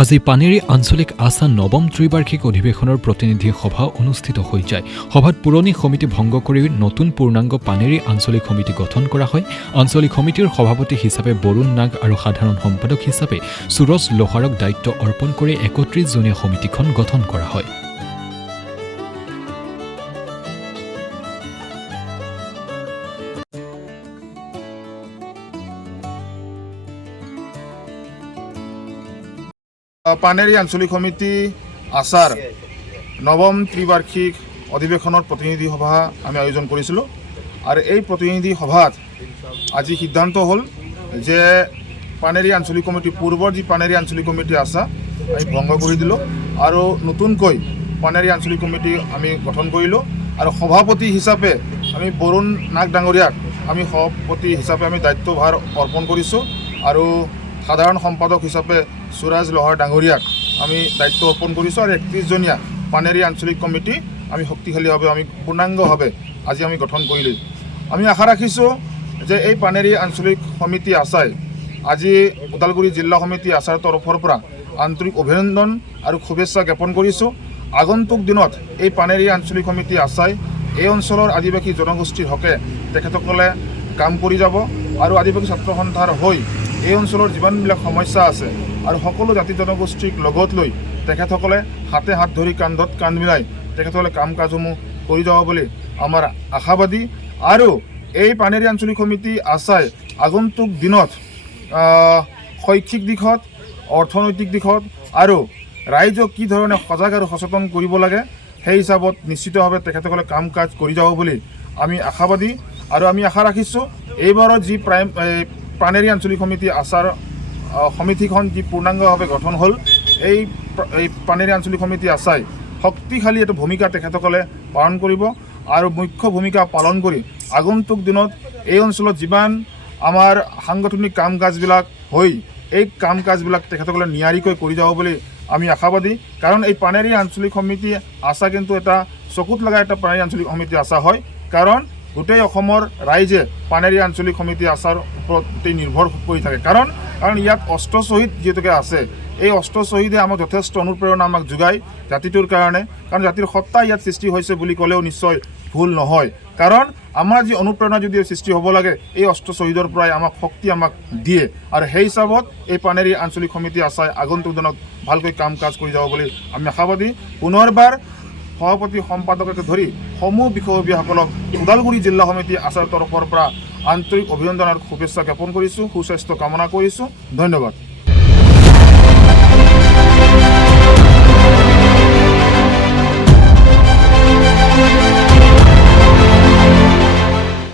আজি পানেৰী আঞ্চলিক আছা নৱম ত্ৰিবাৰ্ষিক অধিৱেশনৰ প্ৰতিনিধি সভা অনুষ্ঠিত হৈ যায়। সভাত পুৰণি সমিতি ভংগ কৰি নতুন পূৰ্ণাংগ পানেৰী আঞ্চলিক সমিতি গঠন কৰা হয়। আঞ্চলিক সমিতিৰ সভাপতি হিচাপে বৰুণ নাগ আৰু সাধাৰণ সম্পাদক হিচাপে সুৰজ লোহাৰক দায়িত্ব অৰ্পণ কৰি ৩১জনীয়া সমিতিখন গঠন কৰা হয়। পানেৰী আঞ্চলিক সমিতি আছাৰ নৱম ত্ৰিবাৰ্ষিক অধিৱেশনৰ প্ৰতিনিধি সভা আমি আয়োজন কৰিছিলোঁ আৰু এই প্ৰতিনিধি সভাত আজি সিদ্ধান্ত হ'ল যে পানেৰী আঞ্চলিক কমিটি পূৰ্বৰ যি পানেৰী আঞ্চলিক কমিটি আছা আমি ভংগ কৰি দিলোঁ আৰু নতুনকৈ পানেৰী আঞ্চলিক কমিটি আমি গঠন কৰিলোঁ আৰু সভাপতি হিচাপে আমি বৰুণ নাগ ডাঙৰীয়াক আমি সভাপতি হিচাপে আমি দায়িত্বভাৰ অৰ্পণ কৰিছোঁ আৰু সাধাৰণ সম্পাদক হিচাপে সুৰজ লোহাৰ ডাঙৰীয়াক আমি দায়িত্ব অৰ্পণ কৰিছোঁ আৰু ৩১জনীয়া পানেৰী আঞ্চলিক কমিটি আমি শক্তিশালীভাৱে আমি পূৰ্ণাংগভাৱে আজি আমি গঠন কৰিলোঁ। আমি আশা ৰাখিছোঁ যে এই পানেৰী আঞ্চলিক সমিতি আছাই আজি ওদালগুৰি জিলা সমিতি আছাৰ তৰফৰ পৰা আন্তৰিক অভিনন্দন আৰু শুভেচ্ছা জ্ঞাপন কৰিছোঁ। আগন্তুক দিনত এই পানেৰী আঞ্চলিক সমিতি আছাই এই অঞ্চলৰ আদিবাসী জনগোষ্ঠীৰ হকে তেখেতসকলে কাম কৰি যাব আৰু আদিবাসী ছাত্ৰ সন্থাৰ হৈ এই অঞ্চলৰ যিমানবিলাক সমস্যা আছে আৰু সকলো জাতি জনগোষ্ঠীক লগত লৈ তেখেতসকলে হাতে হাত ধৰি কান্ধত কান্ধ মিলাই তেখেতসকলে কাম কাজসমূহ কৰি যাব বুলি আমাৰ আশাবাদী। আৰু এই পানেৰী আঞ্চলিক সমিতি আছাই আগন্তুক দিনত শৈক্ষিক দিশত অৰ্থনৈতিক দিশত আৰু ৰাইজক কি ধৰণে সজাগ আৰু সচেতন কৰিব লাগে সেই হিচাপত নিশ্চিতভাৱে তেখেতসকলে কাম কাজ কৰি যাব বুলি আমি আশাবাদী আৰু আমি আশা ৰাখিছোঁ এইবাৰৰ যি পানেৰী আঞ্চলিক সমিতি আছাৰ সমিতিখন যি পূৰ্ণাংগভাৱে গঠন হ'ল এই পানেৰী আঞ্চলিক সমিতি আছাই শক্তিশালী এটা ভূমিকা তেখেতসকলে পালন কৰিব আৰু মুখ্য ভূমিকা পালন কৰি আগন্তুক দিনত এই অঞ্চলত যিমান আমাৰ সাংগঠনিক কাম কাজবিলাক হৈ এই কাম কাজবিলাক তেখেতসকলে নিয়াৰিকৈ কৰি যাব বুলি আমি আশাবাদী। কাৰণ এই পানেৰী আঞ্চলিক সমিতি আছা কিন্তু এটা চকুত লগা এটা পানেৰী আঞ্চলিক সমিতি আছা হয়, কাৰণ গোটেই অসমৰ ৰাইজে পানেৰী আঞ্চলিক সমিতি আছাৰ ওপৰতে নিৰ্ভৰ কৰি থাকে। কাৰণ ইয়াত অস্ত্ৰ শ্বহীদ যিহেতুকে আছে, এই অস্ত্ৰ শ্বহীদে আমাক যথেষ্ট অনুপ্ৰেৰণা আমাক যোগায় জাতিটোৰ কাৰণে। কাৰণ জাতিৰ সত্তা ইয়াত সৃষ্টি হৈছে বুলি ক'লেও নিশ্চয় ভুল নহয়। কাৰণ আমাৰ যি অনুপ্ৰেৰণা যদি সৃষ্টি হ'ব লাগে এই অস্ত্ৰ শ্বহীদৰ পৰাই আমাক শক্তি আমাক দিয়ে আৰু সেই হিচাপত এই পানেৰী আঞ্চলিক সমিতি আছাই আগন্তুক দিনত ভালকৈ কাম কাজ কৰি যাব বুলি আমি আশাবাদী। পুনৰবাৰ সভাপতি সম্পাদককে ধৰি সমূহ বিষয়ববীয়াসকলক ওদালগুৰি জিলা সমিতি আছাৰ তৰফৰ পৰা আন্তৰিক অভিনন্দন আৰু শুভেচ্ছা জ্ঞাপন কৰিছোঁ, সুস্বাস্থ্য কামনা কৰিছোঁ। ধন্যবাদ।